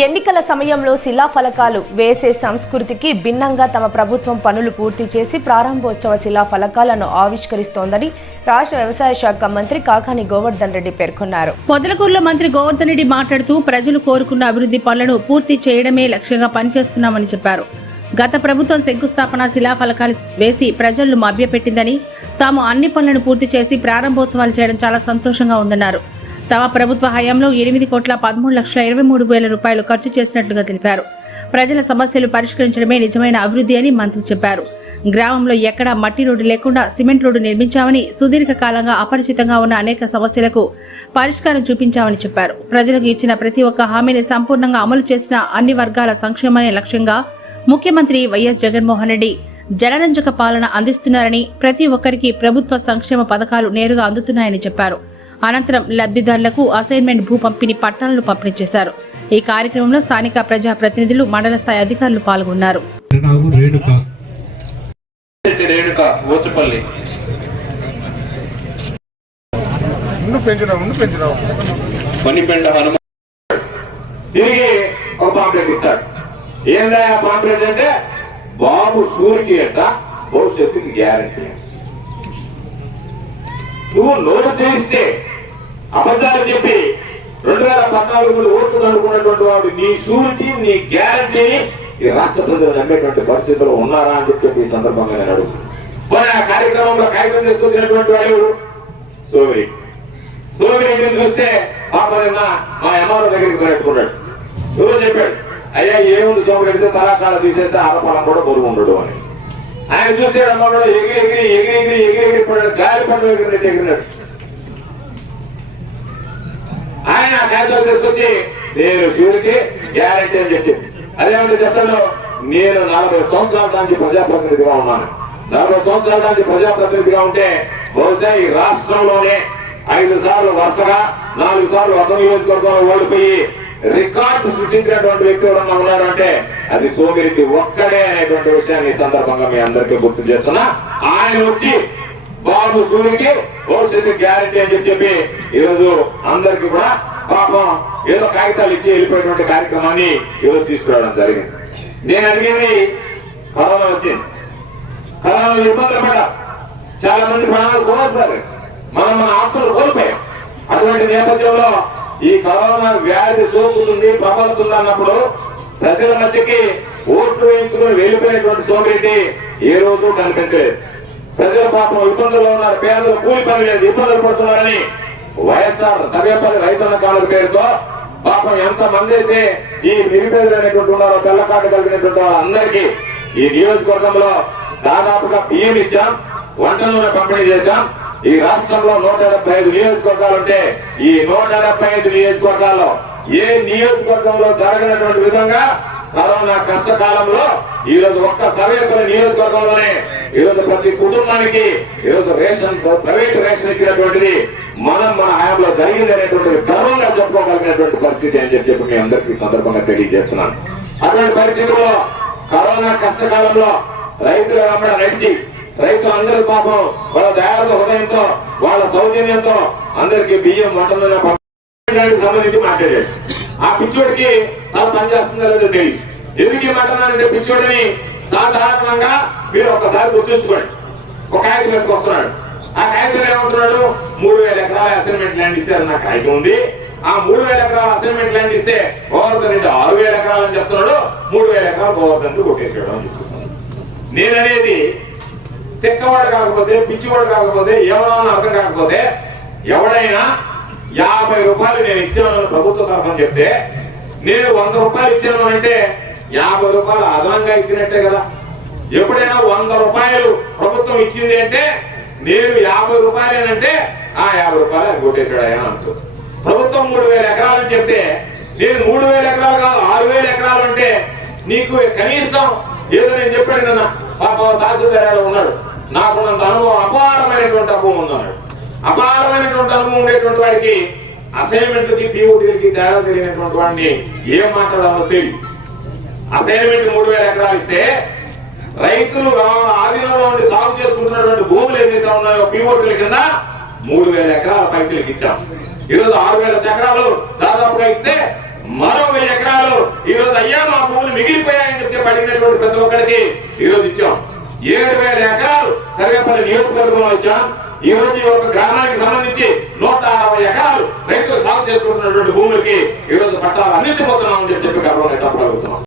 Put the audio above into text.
ఎన్నికల సమయంలో శిలాఫలకాలు వేసే సంస్కృతికి భిన్నంగా తమ ప్రభుత్వం పనులు పూర్తి చేసి ప్రారంభోత్సవ శిలాఫలకాలను ఆవిష్కరిస్తోందని రాష్ట్ర వ్యవసాయ శాఖ మంత్రి కాకాని గోవర్ధన్ రెడ్డి పేర్కొన్నారు. పొదలకూరులో మంత్రి గోవర్ధన్ రెడ్డి మాట్లాడుతూ ప్రజలు కోరుకున్న అభివృద్ధి పనులను పూర్తి చేయడమే లక్ష్యంగా పనిచేస్తున్నామని చెప్పారు. గత ప్రభుత్వం శంకుస్థాపన శిలాఫలకాలు వేసి ప్రజలను మభ్యపెట్టిందని తాము అన్ని పనులను పూర్తి చేసి ప్రారంభోత్సవాలు చేయడం చాలా సంతోషంగా ఉందన్నారు. తమ ప్రభుత్వ హయాంలో ఎనిమిది కోట్ల పదమూడు లక్షల ఇరవై మూడు వేల రూపాయలు ఖర్చు చేసినట్లుగా తెలిపారు. ప్రజల సమస్యలు పరిష్కరించడమే నిజమైన అభివృద్ధి అని మంత్రి చెప్పారు. గ్రామంలో ఎక్కడా మట్టి రోడ్డు లేకుండా సిమెంట్ రోడ్డు నిర్మించామని సుదీర్ఘకాలంగా అపరిచితంగా ఉన్న అనేక సమస్యలకు పరిష్కారం చూపించామని చెప్పారు. ప్రజలకు ఇచ్చిన ప్రతి ఒక్క హామీని సంపూర్ణంగా అమలు చేసిన అన్ని వర్గాల సంక్షేమాన్ని లక్ష్యంగా ముఖ్యమంత్రి వైఎస్ జగన్మోహన్ రెడ్డి జనరంజక పాలన అందిస్తున్నారని ప్రతి ఒక్కరికి ప్రభుత్వ సంక్షేమ పథకాలు నేరుగా అందుతున్నాయని చెప్పారు. అనంతరం లబ్ధిదారులకు అసైన్మెంట్ భూ పంపిణీ పట్టాలను పంపిణీ చేశారు. ఈ కార్యక్రమంలో స్థానిక ప్రజాప్రతినిధులు మండల స్థాయి అధికారులు పాల్గొన్నారు. తిరిగి ఒక పాంప్లెట్ ఇస్తాడు ఏందా పాంప్లెట్ అంటే బాబు షూరిటీ యొక్క భవిష్యత్తుకి గ్యారంటీ నువ్వు నోరు తెరిస్తే అబద్ధాలు చెప్పి రెండు వేల పద్నాలుగు ముందు ఓట్లు అనుకున్నటువంటి వాడు నీ షూరిటీ నీ గ్యారంటీని ఈ రాష్ట్ర ప్రజలు నమ్మేటువంటి పరిస్థితుల్లో ఉన్నారా అని చెప్పి ఈ సందర్భంగా నేను అడుగు మరి ఆ కార్యక్రమంలో కాగితం తీసుకొచ్చినటువంటి వాడు సోమి సోమి సోమిరెడ్డిని చూస్తే పాపన్న మా ఎంఆర్ఓ దగ్గరికి పెట్టుకున్నాడు ఎవరో చెప్పాడు. అయ్యా ఏముంది సోమిరెడ్డితే తలాకాలు తీసేస్తే ఆరపాలం కూడా బరువు ఉండడు అని. ఆయన చూస్తే అమ్మడు ఎగిరి ఎగిరి ఎగిరి ఎగిరి ఎగిరి ఎగిరి పడాడు గాలి పండు ఎగిరినట్టు ఎగిరినట్టు ఆయన ఆ తీసుకొచ్చి నేను శివుడికి గ్యారంటీ అని చెప్పి. అదేమంటే చెప్తాను నేను నలభై సంవత్సరాల నుంచి ప్రజాప్రతినిధిగా ఉన్నాను. నలభై సంవత్సరాల నుంచి ప్రజాప్రతినిధిగా ఉంటే బహుశా ఈ రాష్ట్రంలోనే ఐదు సార్లు వరుసగా నాలుగు సార్లు ఒక నియోజకవర్గంలో ఓడిపోయి రికార్డు సృష్టించినటువంటి వ్యక్తి ఎవరన్నా ఉన్నారంటే అది సోమిరికి ఒక్కడే అనేటువంటి విషయాన్ని ఈ సందర్భంగా మీ అందరికీ గుర్తు చేస్తున్నా. ఆయన వచ్చి బాబు సూర్యకి భవిష్యత్తు గ్యారంటీ అని చెప్పి ఈరోజు అందరికి కూడా పాపం ఏదో కాగితాలు ఇచ్చి వెళ్ళిపోయినటువంటి కార్యక్రమాన్ని ఈరోజు తీసుకురావడం జరిగింది. నేను అడిగేది కరోనా వచ్చింది. కరోనా ఇబ్బందులు పడ్డా. చాలా మంది ప్రాణాలు కోల్పోయారు. మనం మన ఆత్మలు కోల్పోయాం. అటువంటి నేపథ్యంలో ఈ కరోనా వ్యాధి సోకుతుంది ప్రబలుతుంది అన్నప్పుడు ప్రజల మధ్యకి ఓట్లు వేయించుకుని వెళ్ళిపోయినటువంటి సోమరెడ్డి ఏ రోజు కనిపించలేదు. ప్రజల పాపం ఇబ్బందుల్లో ఉన్నారు పేదలు కూలి పని లేదు ఇబ్బందులు పడుతున్నారని వైఎస్ఆర్ సర్వేపల్లి రైతుల కాలం పేరుతో పాపం ఎంత మంది అయితే ఈ నిరుపేదలైనటువంటి ఉన్నారో తెల్లకాట కలిగినటువంటి వాళ్ళందరికీ ఈ నియోజకవర్గంలో దాదాపుగా బియ్యం ఇచ్చాం వంట నూనె పంపిణీ చేశాం. ఈ రాష్ట్రంలో నూట డెబ్బై ఐదు నియోజకవర్గాలు ఉంటే ఈ నూట డెబ్బై ఐదు నియోజకవర్గాల్లో ఏ నియోజకవర్గంలో జరగనటువంటి విధంగా కరోనా కష్టకాలంలో ఈ రోజు ఒక్క సర్వేపల్లి నియోజకవర్గంలోనే ఈ రోజు ప్రతి కుటుంబానికి ఈ రోజు రేషన్ ప్రైవేట్ రేషన్ ఇచ్చినటువంటిది మనం మన హయాంలో జరిగింది అనేటువంటి గర్వంగా చెప్పుకోగలిగినటువంటి పరిస్థితి అని చెప్పి మీ అందరికీ సందర్భంగా తెలియజేస్తున్నాను. అటువంటి పరిస్థితుల్లో కరోనా కష్టకాలంలో రైతుల వెంబడ నడిచి రైతులందరూ పాపం వాళ్ళ దయాలతో హృదయంతో వాళ్ళ సౌజన్యంతో అందరికి బియ్యం వంటలు సంబంధించి మాట్లాడాడు ఆ పిచ్చోడికి తను పనిచేస్తుందో లేదో తెలియదు. ఎందుకు ఈ పిచ్చోడిని సాధారణంగా మీరు ఒక్కసారి గుర్తుంచుకోండి. ఒక కాగితం మీదకి వస్తున్నాడు. ఆ కాగితం ఏమంటున్నాడు? మూడు వేల ఎకరాల అసైన్మెంట్ ల్యాండ్ ఇచ్చారు నాకు కాగితం ఉంది. ఆ మూడు వేల ఎకరాల అసైన్మెంట్ ల్యాండ్ ఇస్తే గోవర్ధన్ రెడ్డి ఆరు వేల ఎకరాలు అని చెప్తున్నాడు. మూడు వేల ఎకరాలు గోవర్ధన్ కొట్టేసేయడం కొట్టేసాడు అని చెప్తున్నాడు. నేననేది తిక్కవాడు కాకపోతే పిచ్చివాడు కాకపోతే ఏమన్నా అర్థం కాకపోతే ఎవడైనా యాభై రూపాయలు నేను ఇచ్చాను ప్రభుత్వ తరఫున చెప్తే నేను వంద రూపాయలు ఇచ్చాను అంటే యాభై రూపాయలు అదనంగా ఇచ్చినట్టే కదా. ఎప్పుడైనా వంద రూపాయలు ప్రభుత్వం ఇచ్చింది అంటే నేను యాభై రూపాయలేనంటే ఆ యాభై రూపాయలు ఆయన కొట్టేశాడు ఆయన అంటూ. ప్రభుత్వం మూడు వేల ఎకరాలని చెప్తే నేను మూడు వేల ఎకరాలు కాదు ఆరు వేల ఎకరాలు అంటే నీకు కనీసం ఏదో నేను చెప్పాడు కదా పాప దాసు ఉన్నాడు. నాకున్నంత అనుభవం అపారమైనటువంటి అనుభవం ఉందన్నాడు అపారమైనటువంటి అనుభవం ఉండేటువంటి వాడికి అసైన్మెంట్లకి పీఓటీలకి తేడా తెలియనటువంటి వాడిని ఏం మాట్లాడాలో తెలియదు అసైన్మెంట్ మూడు వేల ఎకరాలు ఇస్తే రైతులు ఆదిలో ఆధీనంలో ఉండి సాగు చేసుకుంటున్నటువంటి భూములు ఏదైతే ఉన్నాయో పీఓటీల కింద మూడు వేల ఎకరాల పైసలకి ఇచ్చాం. ఈరోజు ఆరు వేల చక్రాలు దాదాపుగా ఇస్తే మరో వెయ్యి ఎకరాలు. ఈరోజు అయ్యా మా భూములు మిగిలిపోయాయని చెప్తే పడినటువంటి ప్రతి ఒక్కరికి ఈ రోజు ఇచ్చాం. ఏడు వేల ఎకరాలు సర్వేపల్లి నియోజకవర్గంలో ఇచ్చాం. ఈ రోజు ఈ యొక్క గ్రామానికి సంబంధించి నూట అరవై ఎకరాలు రైతులు సాగు చేసుకుంటున్నటువంటి భూములకి ఈ రోజు పట్టాలు అందించబోతున్నామని చెప్పి గర్వంగా చెప్పగలుగుతున్నాం.